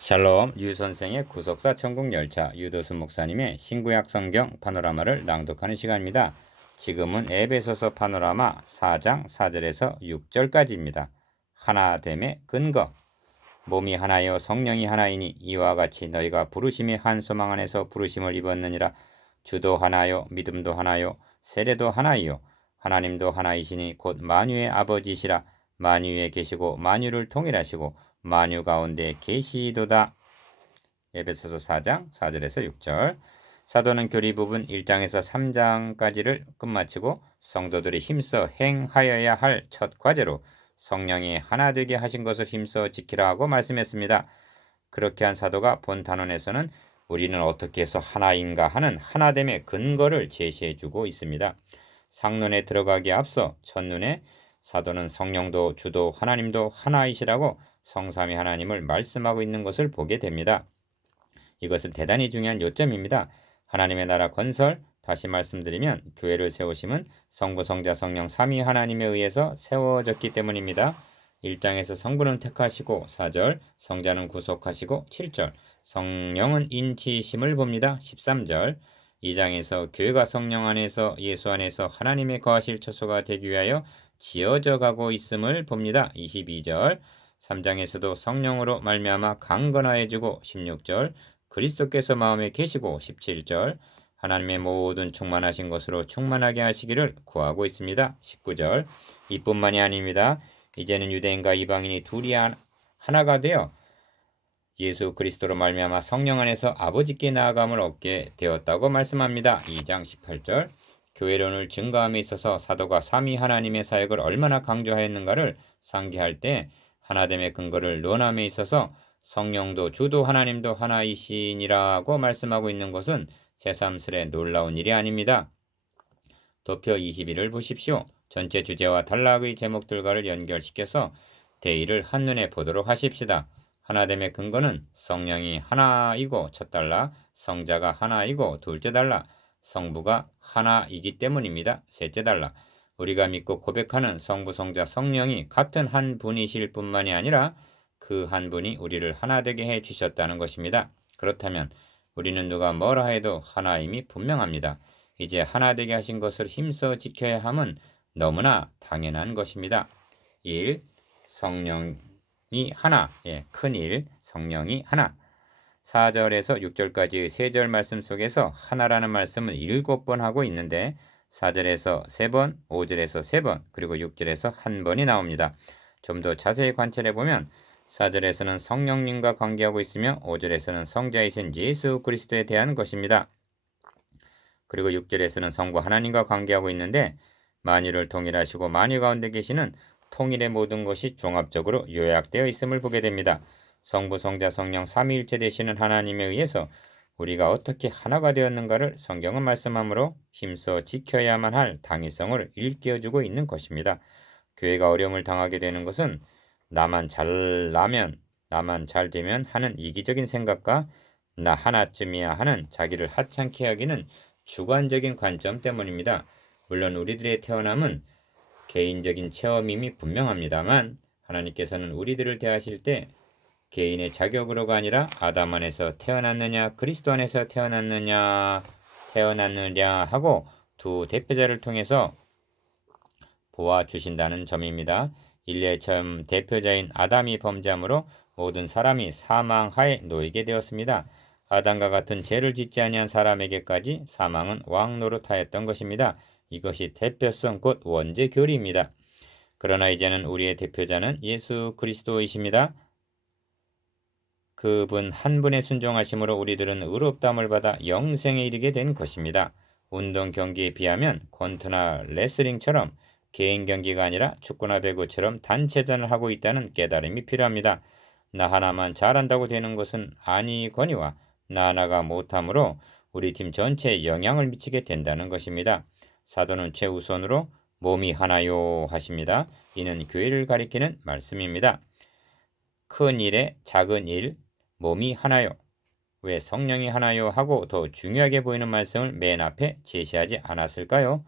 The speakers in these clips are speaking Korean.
샬롬 유선생의 구속사 천국열차 유도수 목사님의 신구약 성경 파노라마를 낭독하는 시간입니다. 지금은 에베소서 파노라마 4장 4절에서 6절까지입니다. 하나됨의 근거. 몸이 하나요 성령이 하나이니 이와 같이 너희가 부르심의 한 소망 안에서 부르심을 입었느니라. 주도 하나요 믿음도 하나요 세례도 하나이요 하나님도 하나이시니 곧 만유의 아버지시라. 만유에 계시고 만유를 통일하시고 만유 가운데 계시도다. 에베소서 4장 4절에서 6절. 사도는 교리 부분 1장에서 3장까지를 끝마치고 성도들이 힘써 행하여야 할 첫 과제로 성령이 하나 되게 하신 것을 힘써 지키라 하고 말씀했습니다. 그렇게 한 사도가 본 단원에서는 우리는 어떻게 해서 하나인가 하는 하나됨의 근거를 제시해주고 있습니다. 상론에 들어가기에 앞서 첫눈에 사도는 성령도 주도 하나님도 하나이시라고 성삼위 하나님을 말씀하고 있는 것을 보게 됩니다. 이것은 대단히 중요한 요점입니다. 하나님의 나라 건설, 다시 말씀드리면 교회를 세우심은 성부, 성자, 성령 삼위 하나님에 의해서 세워졌기 때문입니다. 1장에서 성부는 택하시고 4절, 성자는 구속하시고 7절, 성령은 인치심을 봅니다. 13절, 2장에서 교회가 성령 안에서 예수 안에서 하나님의 거하실 처소가 되기 위하여 지어져 가고 있음을 봅니다. 22절, 3장에서도 성령으로 말미암아 강건하여지고 16절, 그리스도께서 마음에 계시고 17절, 하나님의 모든 충만하신 것으로 충만하게 하시기를 구하고 있습니다. 19절, 이뿐만이 아닙니다. 이제는 유대인과 이방인이 둘이 하나가 되어 예수 그리스도로 말미암아 성령 안에서 아버지께 나아감을 얻게 되었다고 말씀합니다. 2장 18절, 교회론을 증거함에 있어서 사도가 삼위 하나님의 사역을 얼마나 강조하였는가를 상기할 때 하나됨의 근거를 논함에 있어서 성령도 주도 하나님도 하나이시니라고 말씀하고 있는 것은 새삼스레 놀라운 일이 아닙니다. 도표 21을 보십시오. 전체 주제와 단락의 제목들과를 연결시켜서 대의를 한눈에 보도록 하십시다. 하나됨의 근거는 성령이 하나이고 첫 단락, 성자가 하나이고 둘째 단락, 성부가 하나이기 때문입니다. 셋째 단락, 우리가 믿고 고백하는 성부, 성자, 성령이 같은 한 분이실 뿐만이 아니라 그 한 분이 우리를 하나 되게 해 주셨다는 것입니다. 그렇다면 우리는 누가 뭐라 해도 하나임이 분명합니다. 이제 하나 되게 하신 것을 힘써 지켜야 함은 너무나 당연한 것입니다. 1. 성령이 하나, 큰 일, 성령이 하나. 4절에서 6절까지의 3절 말씀 속에서 하나라는 말씀을 7번 하고 있는데 4절에서 3번, 5절에서 3번, 그리고 6절에서 1번이 나옵니다. 좀 더 자세히 관찰해 보면 4절에서는 성령님과 관계하고 있으며 5절에서는 성자이신 예수 그리스도에 대한 것입니다. 그리고 6절에서는 성부 하나님과 관계하고 있는데 만유를 통일하시고 만유 가운데 계시는 통일의 모든 것이 종합적으로 요약되어 있음을 보게 됩니다. 성부, 성자, 성령 삼위일체 되시는 하나님에 의해서 우리가 어떻게 하나가 되었는가를 성경은 말씀하므로 힘써 지켜야만 할 당위성을 일깨워주고 있는 것입니다. 교회가 어려움을 당하게 되는 것은 나만 잘나면, 나만 잘 되면 하는 이기적인 생각과 나 하나쯤이야 하는 자기를 하찮게 여기는 주관적인 관점 때문입니다. 물론 우리들의 태어남은 개인적인 체험임이 분명합니다만 하나님께서는 우리들을 대하실 때 개인의 자격으로가 아니라 아담 안에서 태어났느냐 그리스도 안에서 태어났느냐 하고 두 대표자를 통해서 보아주신다는 점입니다. 인류의 처음 대표자인 아담이 범죄함으로 모든 사람이 사망하에 놓이게 되었습니다. 아담과 같은 죄를 짓지 아니한 사람에게까지 사망은 왕노릇하였던 것입니다. 이것이 대표성 곧 원죄 교리입니다. 그러나 이제는 우리의 대표자는 예수 그리스도이십니다. 그분 한 분의 순종하심으로 우리들은 의롭다함을 받아 영생에 이르게 된 것입니다. 운동 경기에 비하면 권투나 레슬링처럼 개인 경기가 아니라 축구나 배구처럼 단체전을 하고 있다는 깨달음이 필요합니다. 나 하나만 잘한다고 되는 것은 아니거니와 나 하나가 못함으로 우리 팀 전체에 영향을 미치게 된다는 것입니다. 사도는 최우선으로 몸이 하나요 하십니다. 이는 교회를 가리키는 말씀입니다. 큰 일에 작은 일, 몸이 하나요. 왜 성령이 하나요 하고 더 중요하게 보이는 말씀을 맨 앞에 제시하지 않았을까요?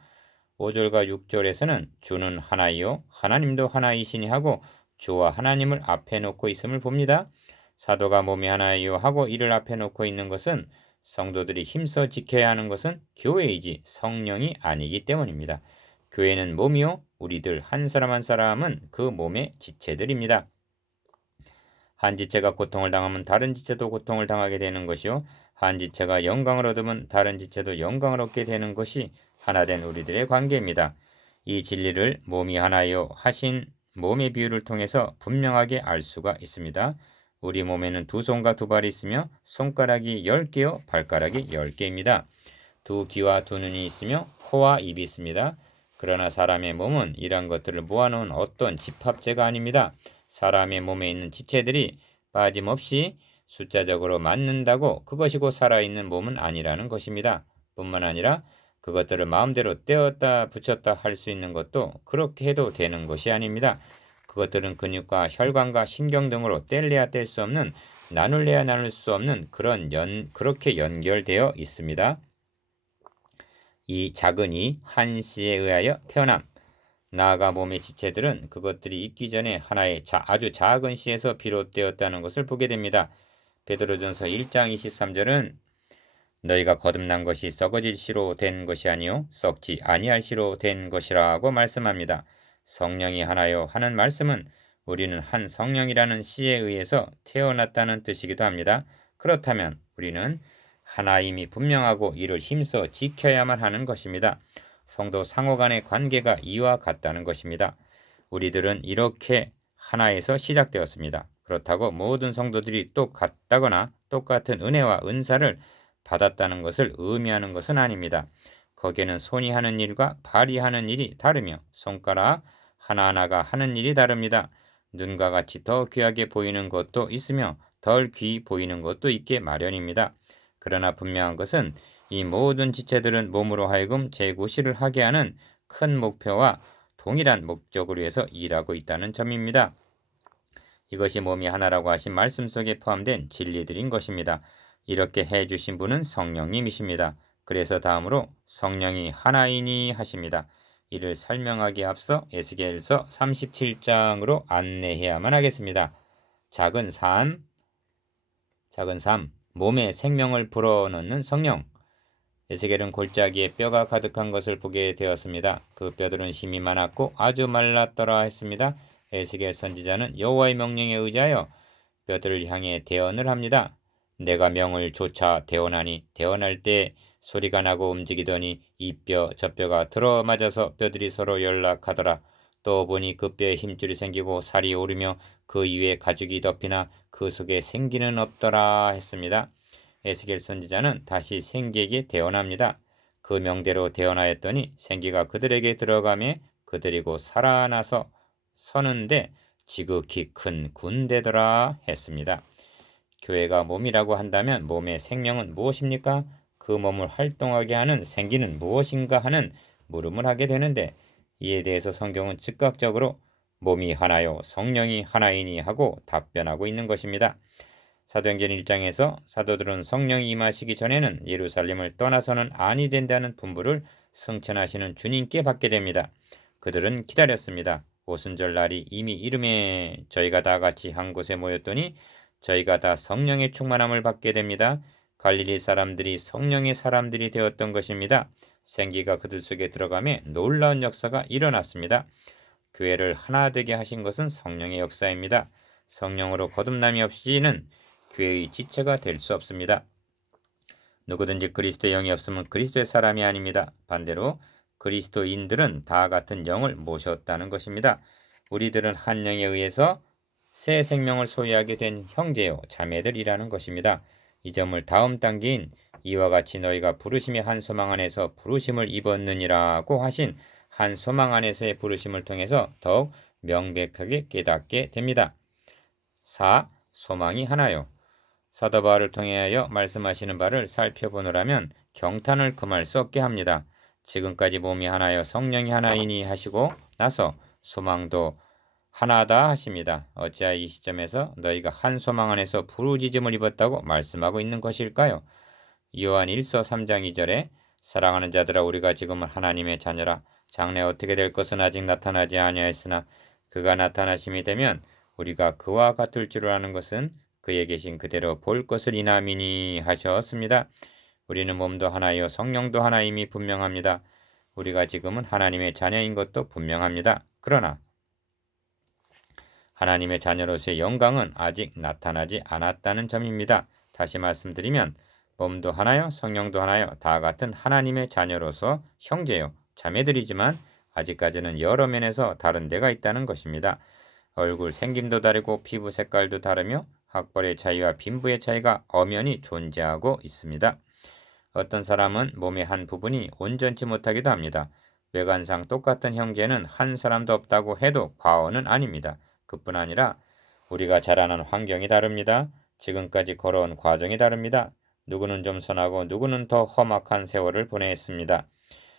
5절과 6절에서는 주는 하나이요 하나님도 하나이시니 하고 주와 하나님을 앞에 놓고 있음을 봅니다. 사도가 몸이 하나이요 하고 이를 앞에 놓고 있는 것은 성도들이 힘써 지켜야 하는 것은 교회이지 성령이 아니기 때문입니다. 교회는 몸이요 우리들 한 사람 한 사람은 그 몸의 지체들입니다. 한 지체가 고통을 당하면 다른 지체도 고통을 당하게 되는 것이요 한 지체가 영광을 얻으면 다른 지체도 영광을 얻게 되는 것이 하나된 우리들의 관계입니다. 이 진리를 몸이 하나요 하신 몸의 비유를 통해서 분명하게 알 수가 있습니다. 우리 몸에는 두 손과 두 발이 있으며 손가락이 10개요 발가락이 10개입니다. 두 귀와 두 눈이 있으며 코와 입이 있습니다. 그러나 사람의 몸은 이러한 것들을 모아놓은 어떤 집합체가 아닙니다. 사람의 몸에 있는 지체들이 빠짐없이 숫자적으로 맞는다고 그것이 곧 살아있는 몸은 아니라는 것입니다. 뿐만 아니라 그것들을 마음대로 떼었다 붙였다 할 수 있는 것도 그렇게 해도 되는 것이 아닙니다. 그것들은 근육과 혈관과 신경 등으로 뗄래야 뗄 수 없는 나눌래야 나눌 수 없는 그렇게 연결되어 있습니다. 이 작은 이 한시에 의하여 태어남 나아가 몸의 지체들은 그것들이 있기 전에 하나의 아주 작은 씨에서 비롯되었다는 것을 보게 됩니다. 베드로전서 1장 23절은 너희가 거듭난 것이 썩어질 씨로 된 것이 아니요 썩지 아니할 씨로 된 것이라고 말씀합니다. 성령이 하나요 하는 말씀은 우리는 한 성령이라는 씨에 의해서 태어났다는 뜻이기도 합니다. 그렇다면 우리는 하나임이 분명하고 이를 힘써 지켜야만 하는 것입니다. 성도 상호 간의 관계가 이와 같다는 것입니다. 우리들은 이렇게 하나에서 시작되었습니다. 그렇다고 모든 성도들이 똑같다거나 똑같은 은혜와 은사를 받았다는 것을 의미하는 것은 아닙니다. 거기에는 손이 하는 일과 발이 하는 일이 다르며 손가락 하나하나가 하는 일이 다릅니다. 눈과 같이 더 귀하게 보이는 것도 있으며 덜 귀히 보이는 것도 있게 마련입니다. 그러나 분명한 것은 이 모든 지체들은 몸으로 하여금 재구시를 하게 하는 큰 목표와 동일한 목적을 위해서 일하고 있다는 점입니다. 이것이 몸이 하나라고 하신 말씀 속에 포함된 진리들인 것입니다. 이렇게 해주신 분은 성령님이십니다. 그래서 다음으로 성령이 하나이니 하십니다. 이를 설명하기에 앞서 에스겔서 37장으로 안내해야만 하겠습니다. 작은 삶, 몸에 생명을 불어넣는 성령. 에스겔은 골짜기에 뼈가 가득한 것을 보게 되었습니다. 그 뼈들은 심이 많았고 아주 말랐더라 했습니다. 에스겔 선지자는 여호와의 명령에 의지하여 뼈들을 향해 대언을 합니다. 내가 명을 조차 대언하니 대언할 때 소리가 나고 움직이더니 이 뼈 저 뼈가 들어맞아서 뼈들이 서로 연락하더라. 또 보니 그 뼈에 힘줄이 생기고 살이 오르며 그 위에 가죽이 덮이나 그 속에 생기는 없더라 했습니다. 에스겔 선지자는 다시 생기에게 대언합니다. 그 명대로 대언하였더니 생기가 그들에게 들어가며 그들이 곧 살아나서 서는데 지극히 큰 군대더라 했습니다. 교회가 몸이라고 한다면 몸의 생명은 무엇입니까? 그 몸을 활동하게 하는 생기는 무엇인가 하는 물음을 하게 되는데 이에 대해서 성경은 즉각적으로 몸이 하나요 성령이 하나이니 하고 답변하고 있는 것입니다. 사도행전 1장에서 사도들은 성령이 임하시기 전에는 예루살렘을 떠나서는 아니 된다는 분부를 승천하시는 주님께 받게 됩니다. 그들은 기다렸습니다. 오순절 날이 이미 이름에 저희가 다 같이 한 곳에 모였더니 저희가 다 성령의 충만함을 받게 됩니다. 갈릴리 사람들이 성령의 사람들이 되었던 것입니다. 생기가 그들 속에 들어가며 놀라운 역사가 일어났습니다. 교회를 하나 되게 하신 것은 성령의 역사입니다. 성령으로 거듭남이 없이는 교회의 지체가 될 수 없습니다. 누구든지 그리스도의 영이 없으면 그리스도의 사람이 아닙니다. 반대로 그리스도인들은 다 같은 영을 모셨다는 것입니다. 우리들은 한 영에 의해서 새 생명을 소유하게 된 형제요 자매들이라는 것입니다. 이 점을 다음 단계인 이와 같이 너희가 부르심의 한 소망 안에서 부르심을 입었느니라고 하신 한 소망 안에서의 부르심을 통해서 더욱 명백하게 깨닫게 됩니다. 4. 소망이 하나요. 사도 바울을 통하여 말씀하시는 바를 살펴보노라면 경탄을 금할 수 없게 합니다. 지금까지 몸이 하나여 성령이 하나이니 하시고 나서 소망도 하나다 하십니다. 어찌하여 이 시점에서 너희가 한 소망 안에서 부르짖음을 입었다고 말씀하고 있는 것일까요? 요한 1서 3장 2절에 사랑하는 자들아 우리가 지금은 하나님의 자녀라 장래 어떻게 될 것은 아직 나타나지 아니하였으나 그가 나타나심이 되면 우리가 그와 같을 줄 아는 것은 그에 계신 그대로 볼 것을 이남이니 하셨습니다. 우리는 몸도 하나요 성령도 하나임이 분명합니다. 우리가 지금은 하나님의 자녀인 것도 분명합니다. 그러나 하나님의 자녀로서의 영광은 아직 나타나지 않았다는 점입니다. 다시 말씀드리면 몸도 하나요 성령도 하나요 다 같은 하나님의 자녀로서 형제요 자매들이지만 아직까지는 여러 면에서 다른 데가 있다는 것입니다. 얼굴 생김도 다르고 피부 색깔도 다르며 학벌의 차이와 빈부의 차이가 엄연히 존재하고 있습니다. 어떤 사람은 몸의 한 부분이 온전치 못하기도 합니다. 외관상 똑같은 형제는 한 사람도 없다고 해도 과언은 아닙니다. 그뿐 아니라 우리가 자라난 환경이 다릅니다. 지금까지 걸어온 과정이 다릅니다. 누구는 좀 선하고 누구는 더 험악한 세월을 보냈습니다.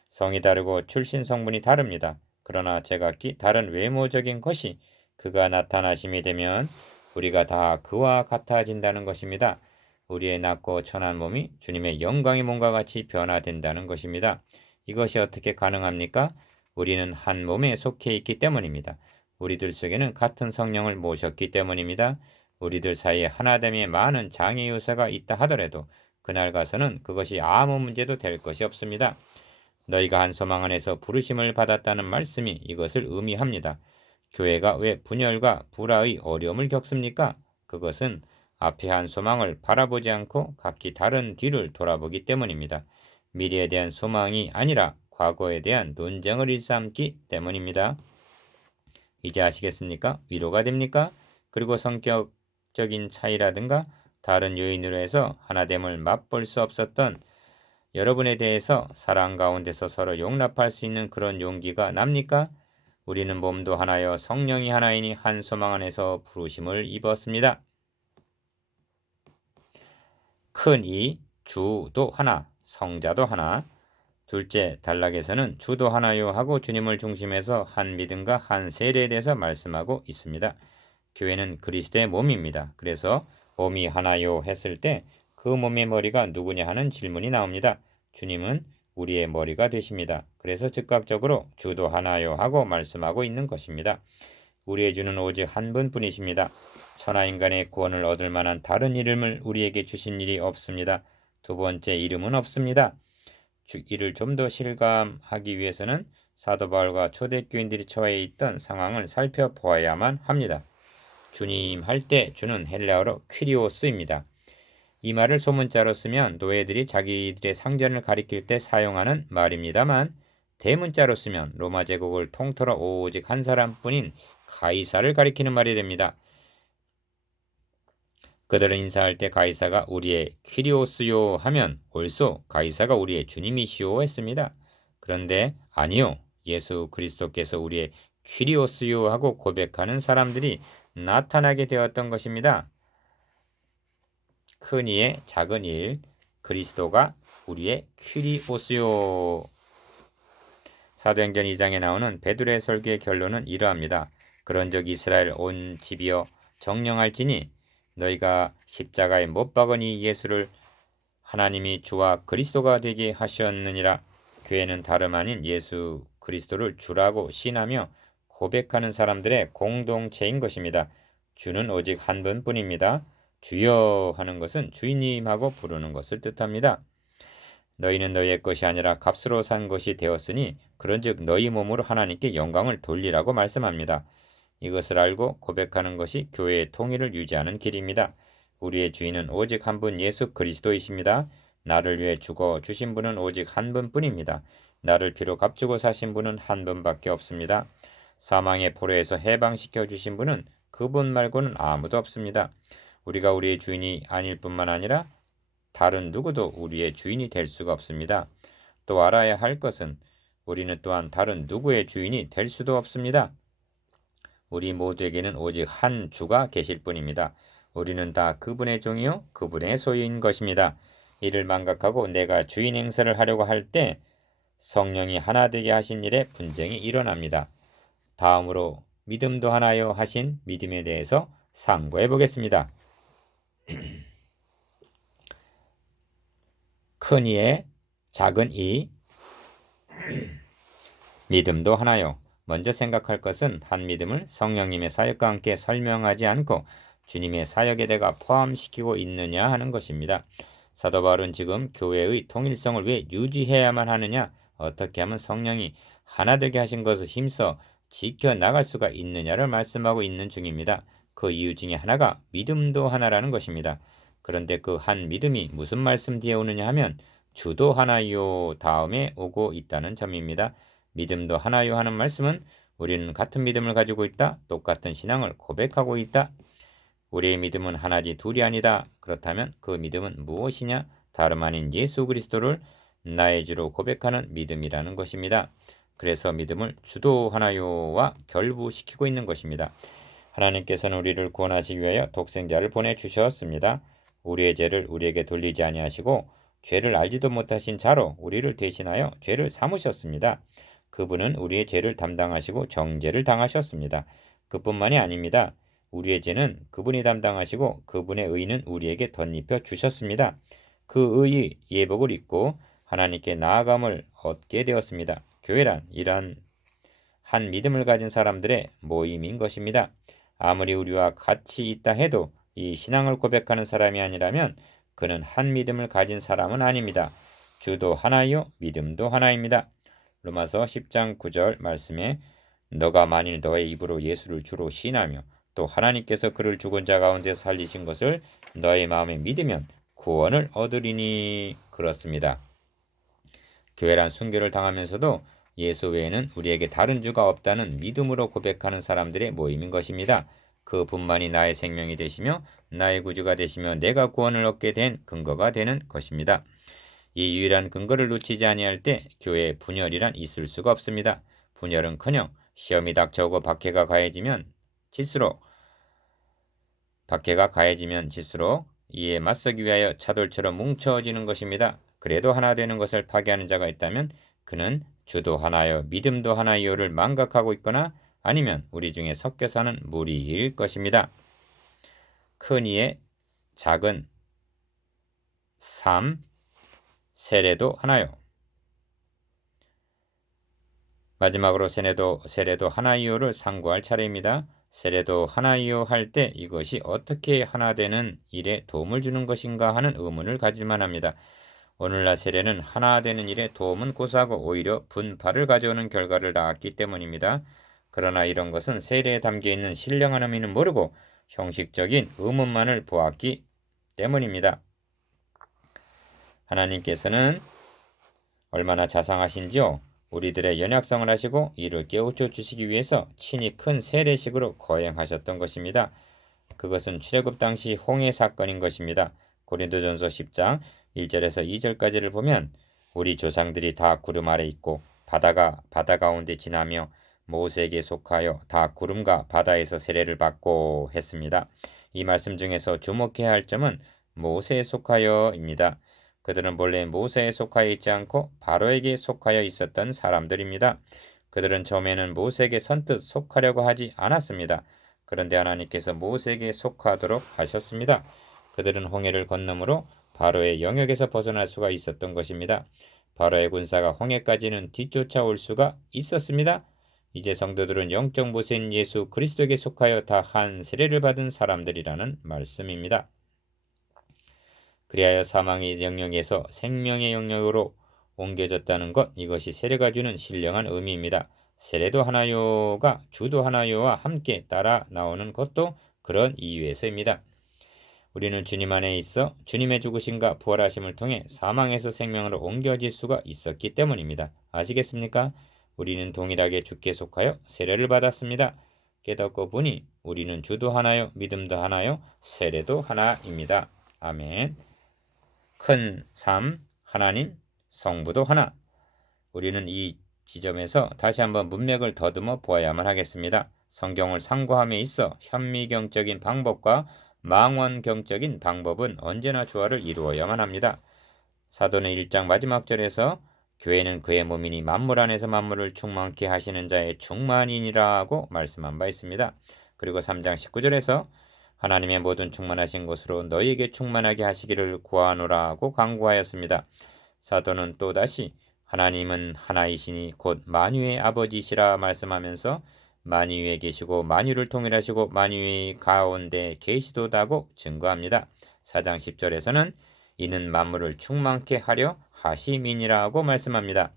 성이 다르고 출신 성분이 다릅니다. 그러나 제각기 다른 외모적인 것이 그가 나타나심이 되면 우리가 다 그와 같아진다는 것입니다. 우리의 낮고 천한 몸이 주님의 영광의 몸과 같이 변화된다는 것입니다. 이것이 어떻게 가능합니까? 우리는 한 몸에 속해 있기 때문입니다. 우리들 속에는 같은 성령을 모셨기 때문입니다. 우리들 사이에 하나됨의 많은 장애 요소가 있다 하더라도 그날 가서는 그것이 아무 문제도 될 것이 없습니다. 너희가 한 소망 안에서 부르심을 받았다는 말씀이 이것을 의미합니다. 교회가 왜 분열과 불화의 어려움을 겪습니까? 그것은 앞에 한 소망을 바라보지 않고 각기 다른 뒤를 돌아보기 때문입니다. 미래에 대한 소망이 아니라 과거에 대한 논쟁을 일삼기 때문입니다. 이제 아시겠습니까? 위로가 됩니까? 그리고 성격적인 차이라든가 다른 요인으로 해서 하나됨을 맛볼 수 없었던 여러분에 대해서 사랑 가운데서 서로 용납할 수 있는 그런 용기가 납니까? 우리는 몸도 하나여 성령이 하나이니 한 소망 안에서 부르심을 입었습니다. 큰 이, 주도 하나, 성자도 하나. 둘째 단락에서는 주도 하나요 하고 주님을 중심해서 한 믿음과 한 세례에 대해서 말씀하고 있습니다. 교회는 그리스도의 몸입니다. 그래서 몸이 하나요 했을 때 그 몸의 머리가 누구냐 하는 질문이 나옵니다. 주님은 우리의 머리가 되십니다. 그래서 즉각적으로 주도 하나요 하고 말씀하고 있는 것입니다. 우리의 주는 오직 한 분뿐이십니다. 천하인간의 구원을 얻을 만한 다른 이름을 우리에게 주신 일이 없습니다. 두 번째 이름은 없습니다. 이를 좀 더 실감하기 위해서는 사도 바울과 초대교인들이 처해 있던 상황을 살펴보아야만 합니다. 주님 할 때 주는 헬라어로 퀴리오스입니다. 이 말을 소문자로 쓰면 노예들이 자기들의 상전을 가리킬 때 사용하는 말입니다만 대문자로 쓰면 로마 제국을 통틀어 오직 한 사람뿐인 가이사를 가리키는 말이 됩니다. 그들은 인사할 때 가이사가 우리의 퀴리오스요 하면 옳소 가이사가 우리의 주님이시오 했습니다. 그런데 아니요 예수 그리스도께서 우리의 퀴리오스요 하고 고백하는 사람들이 나타나게 되었던 것입니다. 큰 이의 작은 일 그리스도가 우리의 퀴리오스요. 사도행전 2장에 나오는 베드로의 설교의 결론은 이러합니다. 그런즉 이스라엘 온 집이여 정령할지니 너희가 십자가에 못 박은 이 예수를 하나님이 주와 그리스도가 되게 하셨느니라. 교회는 다름 아닌 예수 그리스도를 주라고 신하며 고백하는 사람들의 공동체인 것입니다. 주는 오직 한 분뿐입니다. 주여 하는 것은 주인님하고 부르는 것을 뜻합니다. 너희는 너희의 것이 아니라 값으로 산 것이 되었으니 그런즉 너희 몸으로 하나님께 영광을 돌리라고 말씀합니다. 이것을 알고 고백하는 것이 교회의 통일을 유지하는 길입니다. 우리의 주인은 오직 한 분 예수 그리스도이십니다. 나를 위해 죽어 주신 분은 오직 한 분뿐입니다. 나를 피로 값주고 사신 분은 한 분밖에 없습니다. 사망의 포로에서 해방시켜 주신 분은 그분 말고는 아무도 없습니다. 우리가 우리의 주인이 아닐 뿐만 아니라 다른 누구도 우리의 주인이 될 수가 없습니다. 또 알아야 할 것은 우리는 또한 다른 누구의 주인이 될 수도 없습니다. 우리 모두에게는 오직 한 주가 계실 뿐입니다. 우리는 다 그분의 종이요 그분의 소유인 것입니다. 이를 망각하고 내가 주인 행세를 하려고 할 때 성령이 하나 되게 하신 일에 분쟁이 일어납니다. 다음으로 믿음도 하나요 하신 믿음에 대해서 상고해 보겠습니다. 큰 이의 작은 이 믿음도 하나요. 먼저 생각할 것은 한 믿음을 성령님의 사역과 함께 설명하지 않고 주님의 사역에 내가 포함시키고 있느냐 하는 것입니다. 사도 바울은 지금 교회의 통일성을 왜 유지해야만 하느냐, 어떻게 하면 성령이 하나 되게 하신 것을 힘써 지켜나갈 수가 있느냐를 말씀하고 있는 중입니다. 그 이유 중에 하나가 믿음도 하나라는 것입니다. 그런데 그 한 믿음이 무슨 말씀 뒤에 오느냐 하면 주도 하나요 다음에 오고 있다는 점입니다. 믿음도 하나요 하는 말씀은 우리는 같은 믿음을 가지고 있다, 똑같은 신앙을 고백하고 있다, 우리의 믿음은 하나지 둘이 아니다. 그렇다면 그 믿음은 무엇이냐? 다름 아닌 예수 그리스도를 나의 주로 고백하는 믿음이라는 것입니다. 그래서 믿음을 주도 하나요와 결부시키고 있는 것입니다. 하나님께서는 우리를 구원하시기 위하여 독생자를 보내주셨습니다. 우리의 죄를 우리에게 돌리지 아니하시고 죄를 알지도 못하신 자로 우리를 대신하여 죄를 삼으셨습니다. 그분은 우리의 죄를 담당하시고 정죄를 당하셨습니다. 그뿐만이 아닙니다. 우리의 죄는 그분이 담당하시고 그분의 의는 우리에게 덧입혀 주셨습니다. 그 의의 예복을 입고 하나님께 나아감을 얻게 되었습니다. 교회란 이러한 한 믿음을 가진 사람들의 모임인 것입니다. 아무리 우리와 같이 있다 해도 이 신앙을 고백하는 사람이 아니라면 그는 한 믿음을 가진 사람은 아닙니다. 주도 하나요, 믿음도 하나입니다. 로마서 10장 9절 말씀에 너가 만일 너의 입으로 예수를 주로 시인하며 또 하나님께서 그를 죽은 자 가운데서 살리신 것을 너의 마음에 믿으면 구원을 얻으리니. 그렇습니다. 교회란 순교를 당하면서도 예수 외에는 우리에게 다른 주가 없다는 믿음으로 고백하는 사람들의 모임인 것입니다. 그분만이 나의 생명이 되시며 나의 구주가 되시며 내가 구원을 얻게 된 근거가 되는 것입니다. 이 유일한 근거를 놓치지 아니할 때 교회에 분열이란 있을 수가 없습니다. 분열은커녕 시험이 닥쳐오고 박해가 가해지면 질수록 이에 맞서기 위하여 차돌처럼 뭉쳐지는 것입니다. 그래도 하나 되는 것을 파괴하는 자가 있다면 그는 주도 하나요 믿음도 하나요를 망각하고 있거나 아니면 우리 중에 섞여 사는 무리일 것입니다. 큰 이의 작은 삶 세례도 하나요. 마지막으로 세례도 하나이요를 상고할 차례입니다. 세례도 하나이요 할 때 이것이 어떻게 하나 되는 일에 도움을 주는 것인가 하는 의문을 가질만 합니다. 오늘날 세례는 하나 되는 일에 도움은 고사하고 오히려 분파를 가져오는 결과를 낳았기 때문입니다. 그러나 이런 것은 세례에 담겨있는 신령한 의미는 모르고 형식적인 의문만을 보았기 때문입니다. 하나님께서는 얼마나 자상하신지요. 우리들의 연약성을 아시고 이를 깨우쳐 주시기 위해서 친히 큰 세례식으로 거행하셨던 것입니다. 그것은 출애굽 당시 홍해 사건인 것입니다. 고린도전서 10장 1절에서 2절까지를 보면 우리 조상들이 다 구름 아래 있고 바다 가운데 지나며 모세에게 속하여 다 구름과 바다에서 세례를 받고 했습니다. 이 말씀 중에서 주목해야 할 점은 모세에 속하여입니다. 그들은 본래 모세에 속하여 있지 않고 바로에게 속하여 있었던 사람들입니다. 그들은 처음에는 모세에게 선뜻 속하려고 하지 않았습니다. 그런데 하나님께서 모세에게 속하도록 하셨습니다. 그들은 홍해를 건너므로 바로의 영역에서 벗어날 수가 있었던 것입니다. 바로의 군사가 홍해까지는 뒤쫓아올 수가 있었습니다. 이제 성도들은 영적 모세인 예수 그리스도에게 속하여 다 한 세례를 받은 사람들이라는 말씀입니다. 그리하여 사망의 영역에서 생명의 영역으로 옮겨졌다는 것, 이것이 세례가 주는 신령한 의미입니다. 세례도 하나요가 주도 하나요와 함께 따라 나오는 것도 그런 이유에서입니다. 우리는 주님 안에 있어 주님의 죽으심과 부활하심을 통해 사망에서 생명으로 옮겨질 수가 있었기 때문입니다. 아시겠습니까? 우리는 동일하게 주께 속하여 세례를 받았습니다. 깨닫고 보니 우리는 주도 하나요, 믿음도 하나요, 세례도 하나입니다. 아멘. 큰 삶, 하나님, 성부도 하나. 우리는 이 지점에서 다시 한번 문맥을 더듬어 보아야만 하겠습니다. 성경을 상고함에 있어 현미경적인 방법과 망원경적인 방법은 언제나 조화를 이루어야만 합니다. 사도는 1장 마지막 절에서 교회는 그의 몸이니 만물 안에서 만물을 충만케 하시는 자의 충만이니라고 말씀한 바 있습니다. 그리고 3장 19절에서 하나님의 모든 충만하신 것으로 너희에게 충만하게 하시기를 구하노라고 강구하였습니다. 사도는 또다시 하나님은 하나이시니 곧 만유의 아버지시라 말씀하면서 만유 위에 계시고 만유를 통일하시고 만유 가운데 계시도다고 증거합니다. 4장 10절에서는 이는 만물을 충만케 하려 하심이니라고 말씀합니다.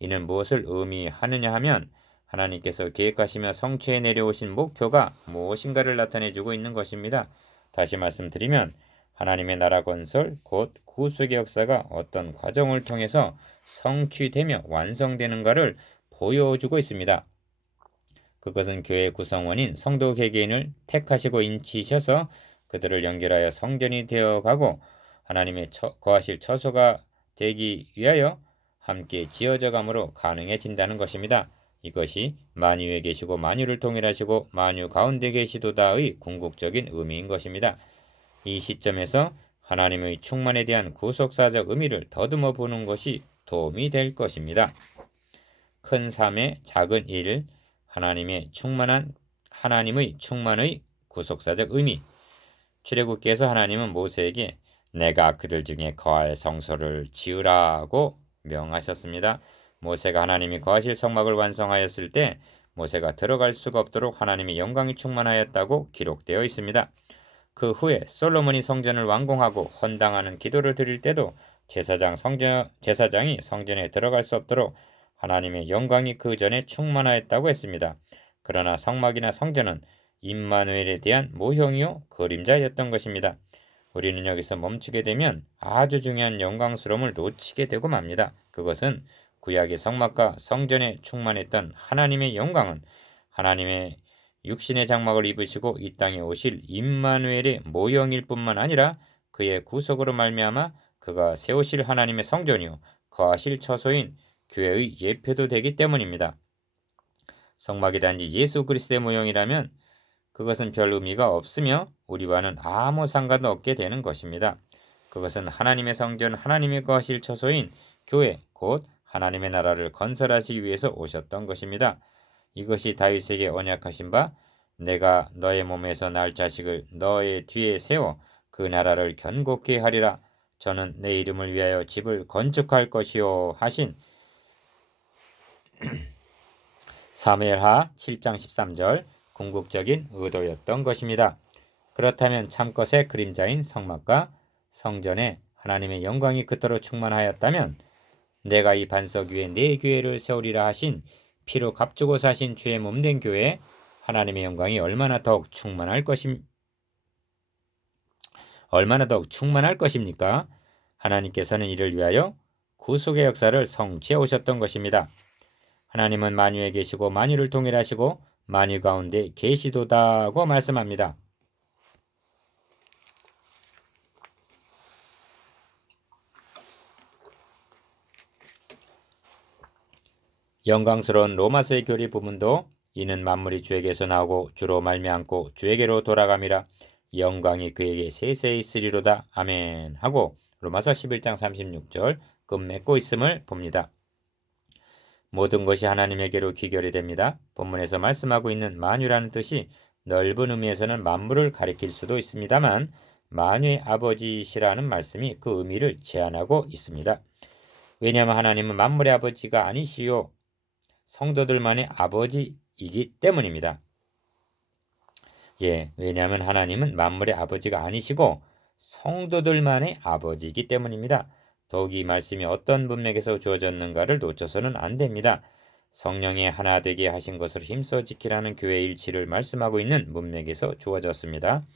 이는 무엇을 의미하느냐 하면 하나님께서 계획하시며 성취해 내려오신 목표가 무엇인가를 나타내주고 있는 것입니다. 다시 말씀드리면 하나님의 나라 건설 곧 구속의 역사가 어떤 과정을 통해서 성취되며 완성되는가를 보여주고 있습니다. 그것은 교회 구성원인 성도 개개인을 택하시고 인치셔서 그들을 연결하여 성전이 되어가고 하나님의 거하실 처소가 되기 위하여 함께 지어져 감으로 가능해진다는 것입니다. 이것이 만유에 계시고 만유를 통일하시고 만유 가운데 계시도다의 궁극적인 의미인 것입니다. 이 시점에서 하나님의 충만에 대한 구속사적 의미를 더듬어 보는 것이 도움이 될 것입니다. 큰 삶의 작은 일, 하나님의 충만의 구속사적 의미. 출애굽기에서 하나님은 모세에게 내가 그들 중에 거할 성소를 지으라고 명하셨습니다. 모세가 하나님이 거하실 성막을 완성하였을 때 모세가 들어갈 수가 없도록 하나님의 영광이 충만하였다고 기록되어 있습니다. 그 후에 솔로몬이 성전을 완공하고 헌당하는 기도를 드릴 때도 제사장이 성전에 들어갈 수 없도록 하나님의 영광이 그 전에 충만하였다고 했습니다. 그러나 성막이나 성전은 임마누엘에 대한 모형이요 그림자였던 것입니다. 우리는 여기서 멈추게 되면 아주 중요한 영광스러움을 놓치게 되고 맙니다. 그것은 구약의 성막과 성전에 충만했던 하나님의 영광은 하나님의 육신의 장막을 입으시고 이 땅에 오실 임마누엘의 모형일 뿐만 아니라 그의 구속으로 말미암아 그가 세우실 하나님의 성전이요 거하실 처소인 교회의 예표도 되기 때문입니다. 성막이 단지 예수 그리스도의 모형이라면 그것은 별 의미가 없으며 우리와는 아무 상관도 없게 되는 것입니다. 그것은 하나님의 성전, 하나님의 거하실 처소인 교회, 곧 하나님의 나라를 건설하시기 위해서 오셨던 것입니다. 이것이 다윗에게 언약하신 바 내가 너의 몸에서 날 자식을 너의 뒤에 세워 그 나라를 견고케 하리라. 저는 내 이름을 위하여 집을 건축할 것이요 하신 사무엘하 7장 13절 궁극적인 의도였던 것입니다. 그렇다면 참것의 그림자인 성막과 성전에 하나님의 영광이 그토록 충만하였다면 내가 이 반석 위에 내 교회를 세우리라 하신 피로 값주고 사신 주의 몸된 교회에 하나님의 영광이 얼마나 더욱 충만할 것입니까? 하나님께서는 이를 위하여 구속의 역사를 성취해 오셨던 것입니다. 하나님은 만유에 계시고 만유를 통일하시고 만유 가운데 계시도다고 말씀합니다. 영광스러운 로마서의 교리 부분도 이는 만물이 주에게서 나오고 주로 말미암고 주에게로 돌아감이라 영광이 그에게 세세히 있으리로다. 아멘 하고 로마서 11장 36절 끝맺고 있음을 봅니다. 모든 것이 하나님에게로 귀결이 됩니다. 본문에서 말씀하고 있는 만유라는 뜻이 넓은 의미에서는 만물을 가리킬 수도 있습니다만 만유의 아버지시라는 말씀이 그 의미를 제한하고 있습니다. 왜냐하면 하나님은 만물의 아버지가 아니시요 성도들만의 아버지이기 때문입니다. 왜냐하면 하나님은 만물의 아버지가 아니시고 성도들만의 아버지이기 때문입니다. 더욱 이 말씀이 어떤 문맥에서 주어졌는가를 놓쳐서는 안 됩니다. 성령의 하나 되게 하신 것을 힘써 지키라는 교회의 일치를 말씀하고 있는 문맥에서 주어졌습니다.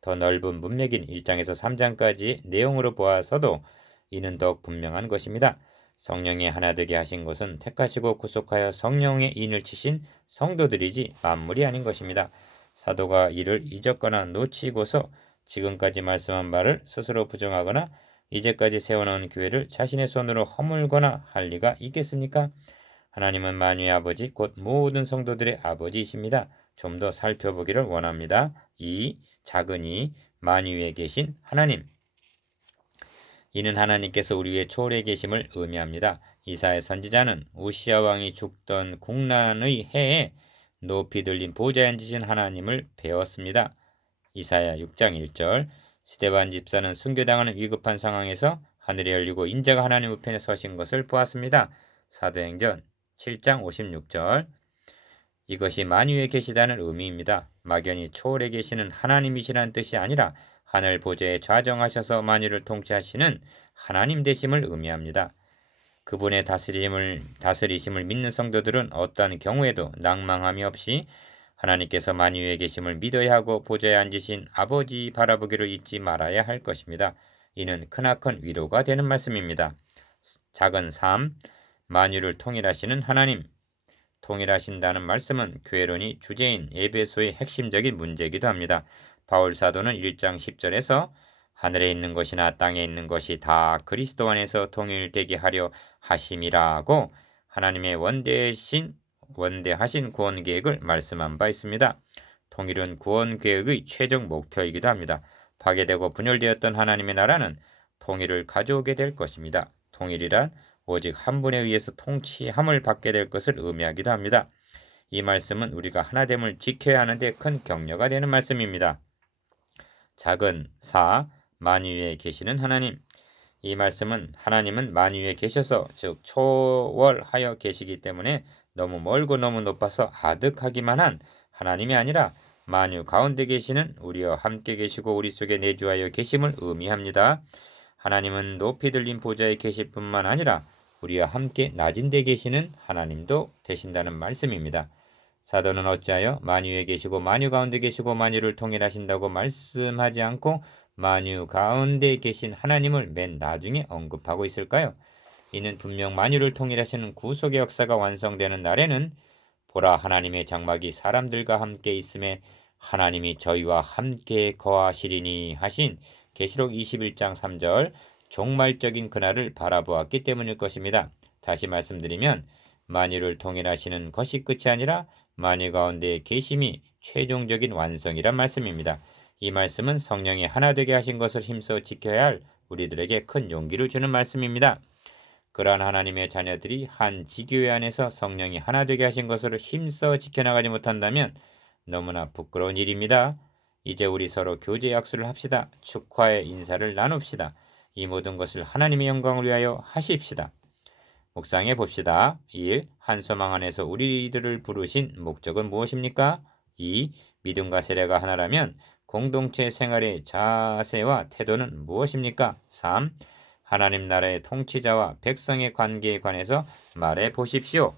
더 넓은 문맥인 1장에서 3장까지 내용으로 보아서도 이는 더욱 분명한 것입니다. 성령의 하나 되게 하신 것은 택하시고 구속하여 성령의 인을 치신 성도들이지 만물이 아닌 것입니다. 사도가 이를 잊었거나 놓치고서 지금까지 말씀한 바를 스스로 부정하거나 이제까지 세워놓은 교회를 자신의 손으로 허물거나 할 리가 있겠습니까? 하나님은 만유의 아버지 곧 모든 성도들의 아버지이십니다. 좀 더 살펴보기를 원합니다. 이 작은 이 만유에 계신 하나님. 이는 하나님께서 우리 위에 초월해 계심을 의미합니다. 이사야 선지자는 우시야 왕이 죽던 국난의 해에 높이 들린 보좌에 앉으신 하나님을 배웠습니다. 이사야 6장 1절 스데반 집사는 순교당하는 위급한 상황에서 하늘이 열리고 인자가 하나님 우편에 서신 것을 보았습니다. 사도행전 7장 56절 이것이 만유에 계시다는 의미입니다. 막연히 초월에 계시는 하나님이시라는 뜻이 아니라 하늘 보좌에 좌정하셔서 만유를 통치하시는 하나님 되심을 의미합니다. 그분의 다스리심을 믿는 성도들은 어떠한 경우에도 낭망함이 없이 하나님께서 만유에 계심을 믿어야 하고 보좌에 앉으신 아버지 바라보기를 잊지 말아야 할 것입니다. 이는 크나큰 위로가 되는 말씀입니다. 작은 3. 만유를 통일하시는 하나님. 통일하신다는 말씀은 교회론이 주제인 에베소의 핵심적인 문제이기도 합니다. 바울 사도는 1장 10절에서 하늘에 있는 것이나 땅에 있는 것이 다 그리스도 안에서 통일되게 하려 하심이라고 하나님의 원대하신 구원 계획을 말씀한 바 있습니다. 통일은 구원 계획의 최종 목표이기도 합니다. 파괴되고 분열되었던 하나님의 나라는 통일을 가져오게 될 것입니다. 통일이란 오직 한 분에 의해서 통치함을 받게 될 것을 의미하기도 합니다. 이 말씀은 우리가 하나됨을 지켜야 하는데 큰 격려가 되는 말씀입니다. 작은 4. 만유에 계시는 하나님. 이 말씀은 하나님은 만유에 계셔서 즉 초월하여 계시기 때문에 너무 멀고 너무 높아서 아득하기만 한 하나님이 아니라 만유 가운데 계시는 우리와 함께 계시고 우리 속에 내주하여 계심을 의미합니다. 하나님은 높이 들린 보좌에 계실 뿐만 아니라 우리와 함께 낮은 데 계시는 하나님도 되신다는 말씀입니다. 사도는 어찌하여 만유에 계시고 만유 가운데 계시고 만유를 통일하신다고 말씀하지 않고 만유 가운데 계신 하나님을 맨 나중에 언급하고 있을까요? 이는 분명 만유를 통일하시는 구속의 역사가 완성되는 날에는 보라 하나님의 장막이 사람들과 함께 있음에 하나님이 저희와 함께 거하시리니 하신 계시록 21장 3절 종말적인 그날을 바라보았기 때문일 것입니다. 다시 말씀드리면 만유를 통일하시는 것이 끝이 아니라 만유 가운데 계심이 최종적인 완성이란 말씀입니다. 이 말씀은 성령이 하나 되게 하신 것을 힘써 지켜야 할 우리들에게 큰 용기를 주는 말씀입니다. 그러한 하나님의 자녀들이 한 지교회 안에서 성령이 하나 되게 하신 것을 힘써 지켜나가지 못한다면 너무나 부끄러운 일입니다. 이제 우리 서로 교제 약수를 합시다. 축하의 인사를 나눕시다. 이 모든 것을 하나님의 영광을 위하여 하십시다. 묵상해 봅시다. 1. 한 소망 안에서 우리들을 부르신 목적은 무엇입니까? 2. 믿음과 세례가 하나라면 공동체 생활의 자세와 태도는 무엇입니까? 3. 하나님 나라의 통치자와 백성의 관계에 관해서 말해 보십시오.